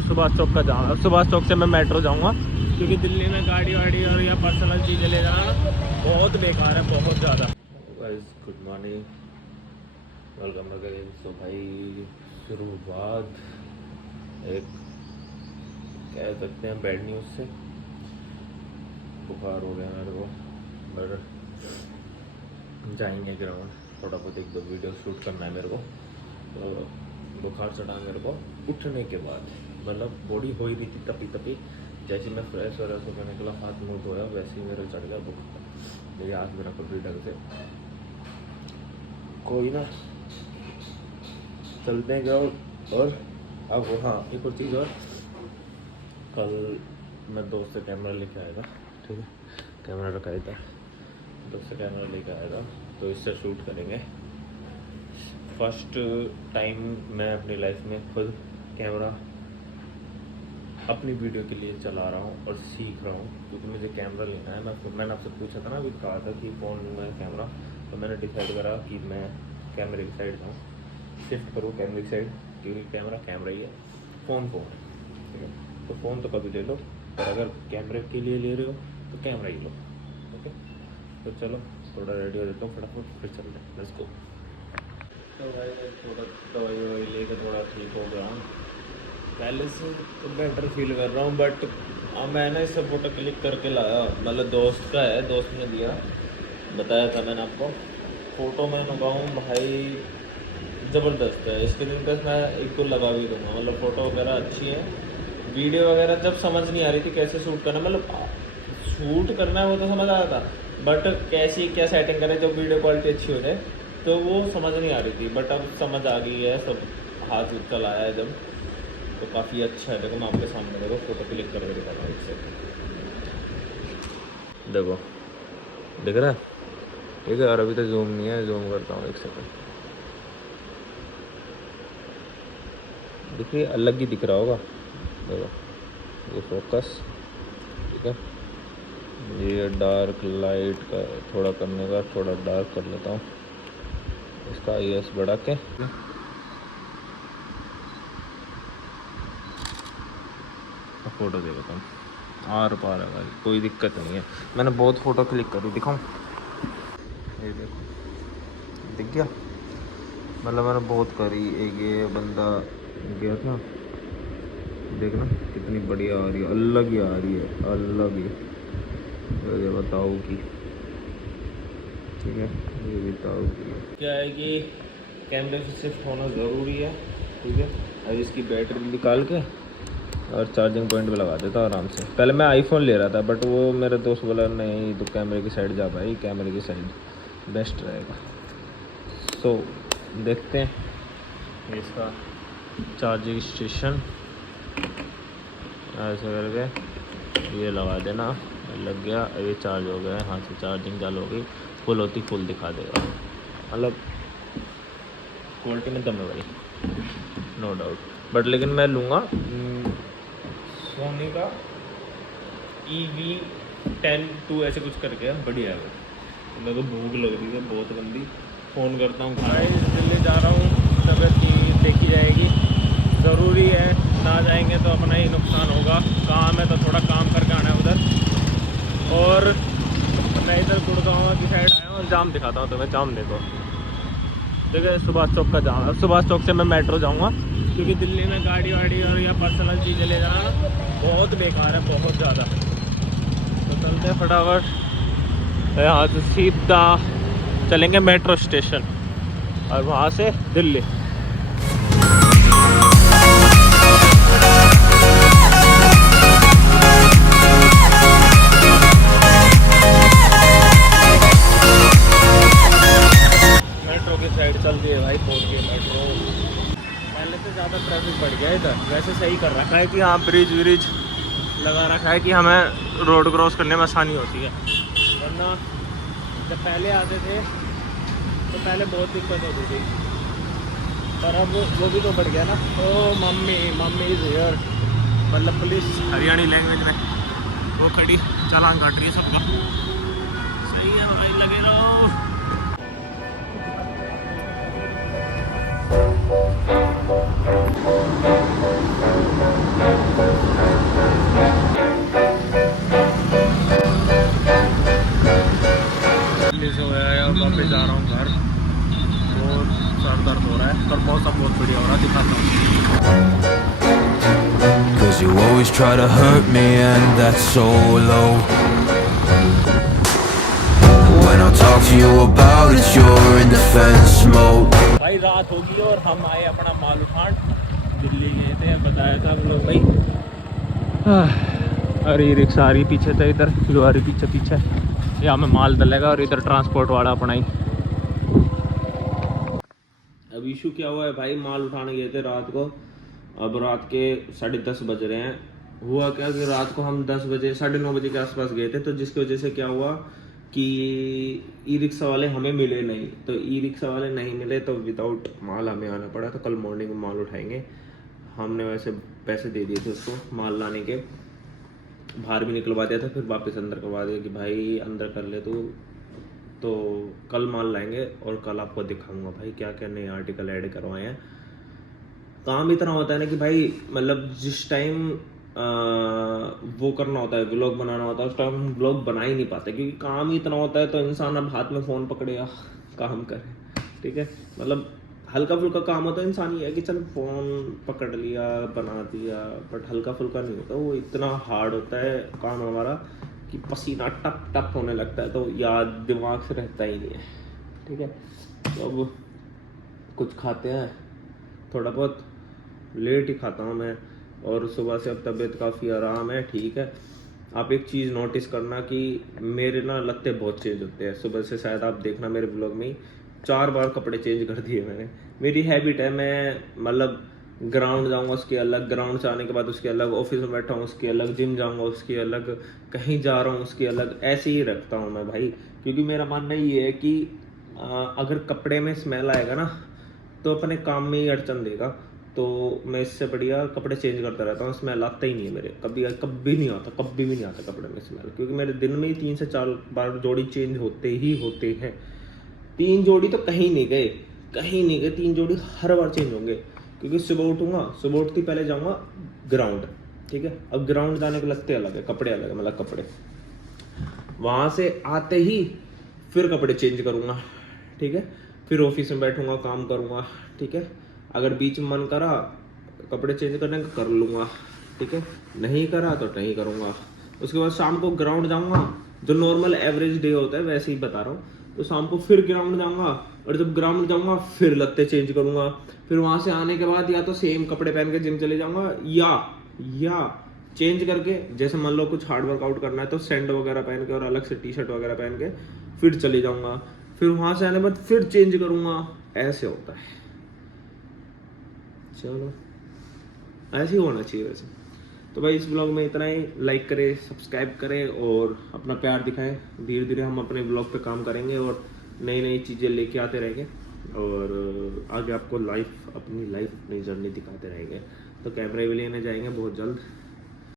है सुभाष चौक का जाऊँ। अब सुभाष चौक से मैं मेट्रो जाऊँगा क्योंकि दिल्ली में गाड़ी वाड़ी और या पर्सनल चीज़ें ले जाना बहुत बेकार है, बहुत ज़्यादा। Guys good morning, welcome again. So भाई शुरुआत एक कह सकते हैं बैड न्यूज़ से। बुखार हो गया मेरे को, पर जाएंगे ग्राउंड, थोड़ा बहुत एक दो वीडियो शूट करना है मेरे को। तो बुखार चढ़ा मेरे को उठने के बाद, मतलब बॉडी हो ही रही थी तपी तपी। जैसे मैं फ्रेश होकर निकला, हाथ मुँह धोया, वैसे ही मेरे चढ़ गया बुखार। मेरी हाथ मेरा कभी ढंग से कोई ना चलते हैं ग्राउंड। और अब हाँ एक और चीज़, और कल मैं दोस्त से कैमरा लेके आया था, ठीक है, कैमरा रखा था, दोस्त से कैमरा लेके आया था, तो इससे शूट करेंगे। फर्स्ट टाइम मैं अपनी लाइफ में खुद कैमरा अपनी वीडियो के लिए चला रहा हूँ और सीख रहा हूँ, क्योंकि मुझे कैमरा लेना है। मैंने आपसे पूछा था ना, अभी कहा था कि फ़ोन लूँगा कैमरा, तो मैंने डिसाइड करा कि मैं कैमरे की साइड जाऊँ, शिफ्ट करूँ कैमरे की साइड, क्योंकि कैमरा ही है, फ़ोन है, ठीक है। तो फ़ोन तो कभी ले लो, पर अगर कैमरे के लिए ले रहे हो तो कैमरा ही लो, ओके। तो चलो थोड़ा रेडी हो जाता हूँ फटाफट, फिर चलते हैं, लेट्स गो। तो भाई थोड़ा दवाई ववाई लेकर थोड़ा ठीक हो गया हूँ, पहले से तो बेटर फील कर रहा हूँ। बट मैं ना इससे फ़ोटो क्लिक करके लाया, मतलब दोस्त का है, दोस्त ने दिया, बताया था मैंने आपको। फ़ोटो मैं लगाऊँ भाई ज़बरदस्त है, स्क्रीन टच मैं एक तो लगा भी दूँगा, मतलब फ़ोटो वगैरह अच्छी है। वीडियो वगैरह जब समझ नहीं आ रही थी कैसे शूट करना, मतलब शूट करना है वो तो समझ आ रहा था, बट कैसी क्या सेटिंग करें जो वीडियो क्वालिटी अच्छी हो जाए, तो वो समझ नहीं आ रही थी। बट अब समझ आ गई है, सब हाथ चल आया है जब, तो काफ़ी अच्छा है। देखो मैं आपके सामने देखो फ़ोटो क्लिक करके दिखा रहा हूँ, एक सेकंड देखो, दिख रहा है, ठीक है। और अभी तो जूम नहीं है, जूम करता हूँ, एक सेकंड, देखिए अलग ही दिख रहा होगा, देखो ये फोकस, ठीक है। ये डार्क लाइट का थोड़ा करने का, थोड़ा डार्क कर लेता हूँ इसका IS बढ़ा के, फ़ोटो दे देता हूँ, आर पार है, कोई दिक्कत नहीं है। मैंने बहुत फ़ोटो क्लिक करी, दिखाऊँ, ये देखो दिख गया, मतलब मैंने बहुत करी। एक ये बंदा गया था, देखना कितनी बढ़िया आ रही है, अलग ही आ रही है, अलग ही, ये बताओ कि, ठीक है, ये बताओ कि क्या है कि कैमरे से शिफ्ट होना ज़रूरी है, ठीक है। अब इसकी बैटरी निकाल के और चार्जिंग पॉइंट पे लगा देता आराम से। पहले मैं आईफोन ले रहा था, बट वो मेरे दोस्त बोला नहीं तो कैमरे की साइड जा भाई, कैमरे की साइड बेस्ट रहेगा। सो देखते हैं इसका चार्जिंग स्टेशन, ऐसे करके ये लगा देना, लग गया, ये चार्ज हो गया, यहाँ से चार्जिंग चालू हो गई, फुल होती फुल दिखा देगा, मतलब क्वालिटी में दम है भाई, नो डाउट। बट लेकिन मैं लूँगा सोनी का EV10 ऐसे कुछ करके है, बढ़िया है वो। मेरे को भूख लग रही है बहुत गंदी, फ़ोन करता हूँ। भाई दिल्ली जा रहा हूँ, तबीयत की देखी जाएगी, ज़रूरी है, ना जाएंगे तो अपना ही नुकसान होगा। काम है तो थोड़ा काम करके आना है उधर। और मैं इधर गुड़गांव की साइड आया हूँ और जाम दिखाता हूँ तुम्हें, जाम देखो, ठीक है। सुभाष चौक का जाम, सुभाष चौक से मैं मेट्रो जाऊँगा, क्योंकि दिल्ली में गाड़ी वाड़ी और या पर्सनल चीज़ें ले जाना बहुत बेकार है, बहुत ज़्यादा। तो चलते हैं फटाफट, यहाँ से सीधा चलेंगे मेट्रो स्टेशन और वहाँ से दिल्ली। मेट्रो की साइड चल रही है भाई, पहुँच गए मेट्रो। पहले से ज़्यादा ट्रैफिक बढ़ गया इधर, वैसे सही कर रखा है कि यहाँ ब्रिज व्रिज लगा रखा है कि हमें रोड क्रॉस करने में आसानी होती है, वरना जब पहले आते थे तो पहले बहुत दिक्कत होती थी, पर अब वो भी तो बढ़ गया ना। ओ मम्मी इज़ हियर, मतलब पुलिस हरियाणी लैंग्वेज में वो खड़ी चालान काट रही है सबका, सही है भाई, लगे रहो। बढ़िया हो रहा, दिखाता हूँ। Cause you always try to hurt me and that's so low. When I talk to you about it, you're in defense mode. भाई रात होगी और हम आए अपना माल उठान, दिल्ली गए थे, बताया था हम लोग भाई। और ये रिक्शा आ रही पीछे से, इधर जो आ रही पीछे यहाँ में माल डलेगा और इधर ट्रांसपोर्ट वाला अपना ही। अब इशू क्या हुआ है भाई, माल उठाने गए थे रात को, अब रात के 10:30 बज रहे हैं। हुआ क्या कि रात को हम 10 बजे 9:30 बजे के आसपास गए थे, तो जिसकी वजह से क्या हुआ कि ई रिक्शा वाले हमें मिले नहीं। तो ई रिक्शा वाले नहीं मिले तो विदाउट माल हमें आना पड़ा। तो कल मॉर्निंग में माल उठाएंगे। हमने वैसे पैसे दे दिए थे उसको माल लाने के, बाहर भी निकलवा दिया था, फिर वापस अंदर करवा दिया कि भाई अंदर कर ले तू। तो कल माल लाएंगे और कल आपको दिखाऊंगा भाई क्या क्या नए आर्टिकल ऐड करवाए हैं। काम इतना होता है ना कि भाई मतलब जिस टाइम वो करना होता है, व्लॉग बनाना होता है, उस टाइम हम व्लॉग बना ही नहीं पाते, क्योंकि काम ही इतना होता है। तो इंसान अब हाथ में फ़ोन पकड़ेगा, काम करे, ठीक है। मतलब हल्का फुल्का काम होता है, इंसान ये है कि चल फ़ोन पकड़ लिया, बना दिया, बट हल्का फुल्का नहीं होता, वो इतना हार्ड होता है काम हमारा कि पसीना टप टप होने लगता है, तो याद दिमाग से रहता ही नहीं है, ठीक है। तो अब कुछ खाते हैं, थोड़ा बहुत लेट ही खाता हूँ मैं, और सुबह से अब तबीयत काफ़ी आराम है, ठीक है। आप एक चीज़ नोटिस करना कि मेरे ना लत्ते बहुत चेंज होते हैं सुबह से, शायद आप देखना मेरे ब्लॉग में 4 बार कपड़े चेंज कर दिए मैंने। मेरी हैबिट है, मैं मतलब ग्राउंड जाऊंगा उसके अलग, ग्राउंड से आने के बाद उसके अलग, ऑफिस में बैठा हूँ उसके अलग, जिम जाऊंगा उसके अलग, कहीं जा रहा हूँ उसके अलग, ऐसे ही रखता हूँ मैं भाई। क्योंकि मेरा मानना ये है कि अगर कपड़े में स्मेल आएगा ना तो अपने काम में ही अड़चन देगा। तो मैं इससे बढ़िया कपड़े चेंज करता रहता हूँ, स्मेल आता ही नहीं है मेरे, कभी नहीं आता, कभी भी नहीं आता कपड़े में स्मेल, क्योंकि मेरे दिन में ही 3 से 4 बार जोड़ी चेंज होते ही होते हैं। 3 जोड़ी तो कहीं नहीं गए, 3 जोड़ी हर बार चेंज होंगे, क्योंकि सुबह उठूंगा, सुबह उठती पहले जाऊंगा ग्राउंड, ठीक है। अब ग्राउंड जाने के लगते अलग है, कपड़े अलग है, मतलब कपड़े वहाँ से आते ही फिर कपड़े चेंज करूँगा, ठीक है। फिर ऑफिस में बैठूंगा, काम करूँगा, ठीक है। अगर बीच में मन करा कपड़े चेंज करने का कर लूँगा, ठीक है, नहीं करा तो नहीं करूँगा। उसके बाद शाम को ग्राउंड जाऊँगा, जो नॉर्मल एवरेज डे होता है वैसे ही बता रहा हूँ। तो शाम को फिर ग्राउंड जाऊँगा, और जब ग्राउंड जाऊँगा फिर लत्ते चेंज करूँगा। फिर वहाँ से आने के बाद या तो सेम कपड़े पहन के जिम चले जाऊँगा, या चेंज करके, जैसे मान लो कुछ हार्ड वर्कआउट करना है तो सैंड वगैरह पहन के और अलग से टी शर्ट वगैरह पहन के फिर चले जाऊँगा। फिर वहाँ से आने के बाद फिर चेंज करूँगा, ऐसे होता है। चलो ऐसे ही होना चाहिए वैसे। तो भाई इस ब्लॉग में इतना ही, लाइक करें, सब्सक्राइब करें और अपना प्यार दिखाएं। धीरे धीरे हम अपने ब्लॉग पे काम करेंगे और नई नई चीज़ें लेके आते रहेंगे, और आगे आपको अपनी लाइफ, अपनी जर्नी दिखाते रहेंगे। तो कैमरे भी लेने जाएंगे बहुत जल्द।